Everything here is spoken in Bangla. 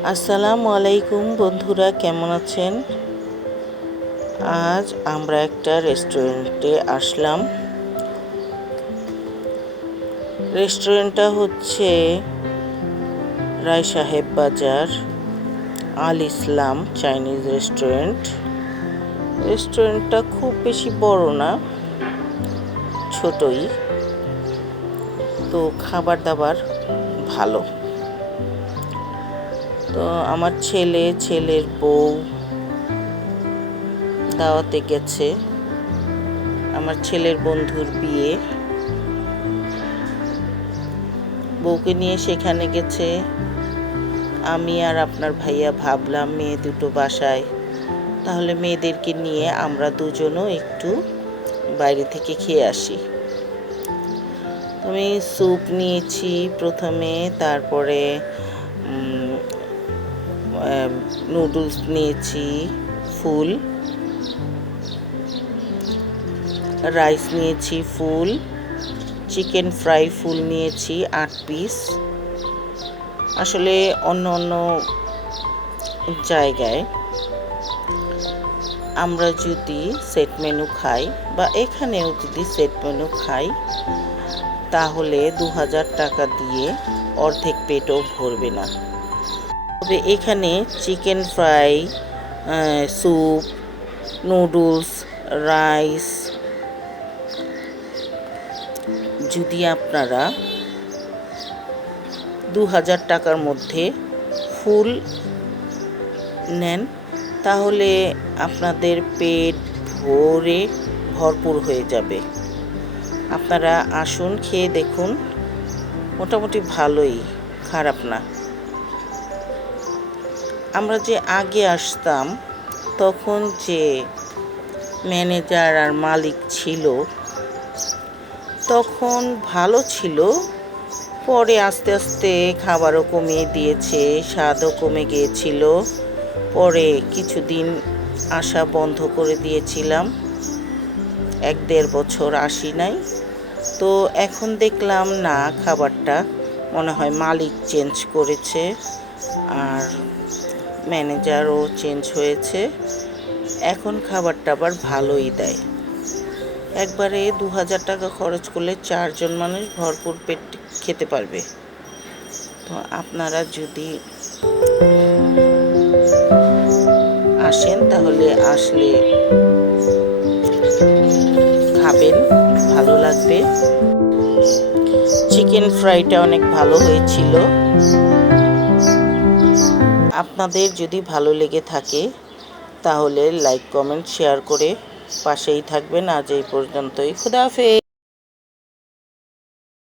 আসসালামু আলাইকুম বন্ধুরা, কেমন আছেন? আজ আমরা একটা রেস্টুরেন্টে আসলাম। রেস্টুরেন্টটা হচ্ছে রায় সাহেব বাজার আল ইসলাম চাইনিজ রেস্টুরেন্ট। রেস্টুরেন্টটা খুব বেশি বড় না, ছোটই। তো খাবার দাবার ভালো। তো আমার ছেলের বউ দাওয়াতে গেছে। আমার ছেলের বন্ধুর বিয়ে, বউকে নিয়ে সেখানে গেছে। আমি আর আপনার ভাইয়া ভাবলাম মেয়ে দুটো বাসায়, তাহলে মেয়েদেরকে নিয়ে আমরা দুজনও একটু বাইরে থেকে খেয়ে আসি। আমি স্যুপ নিয়েছি প্রথমে, তারপরে নুডলস নিয়েছি ফুল, রাইস নিয়েছি ফুল, চিকেন ফ্রাই ফুল নিয়েছি 8 পিস। আসলে অন্য অন্য জায়গায় আমরা যদি সেট মেনু খাই বা এখানেও যদি সেট মেনু খাই, তাহলে 2000 টাকা দিয়ে অর্ধেক পেটও ভরবে না। তবে এখানে chicken fry, soup, noodles, rice যদি আপনারা 2000 টাকার মধ্যে ফুল নেন, তাহলে আপনাদের পেট ভরে ভরপুর হয়ে যাবে। আপনারা আসুন, খেয়ে দেখুন, মোটামুটি ভালোই, খারাপ না। আমরা যে আগে আসতাম তখন যে ম্যানেজার আর মালিক ছিল তখন ভালো ছিল, পরে আস্তে আস্তে খাবারও কমিয়ে দিয়েছে, স্বাদও কমে গিয়েছিল। পরে কিছুদিন আসা বন্ধ করে দিয়েছিলাম, 1-1.5 বছর আসি নাই। তো এখন দেখলাম না, খাবারটা মনে হয় মালিক চেঞ্জ করেছে আর ম্যানেজারও চেঞ্জ হয়েছে। এখন খাবারটা আবার ভালোই দেয়। একবারে 2000 টাকা খরচ করলে 4 জন মানুষ ভরপুর পেট খেতে পারবে। তো আপনারা যদি আসেন, তাহলে আসলে খাবেন, ভালো লাগবে। চিকেন ফ্রাইটা অনেক ভালো হয়েছিল। আপনাদের যদি ভালো লেগে থাকে তাহলে লাইক, কমেন্ট, শেয়ার করে পাশেই থাকবেন। আজ এই পর্যন্তই। খোদা হাফেজ।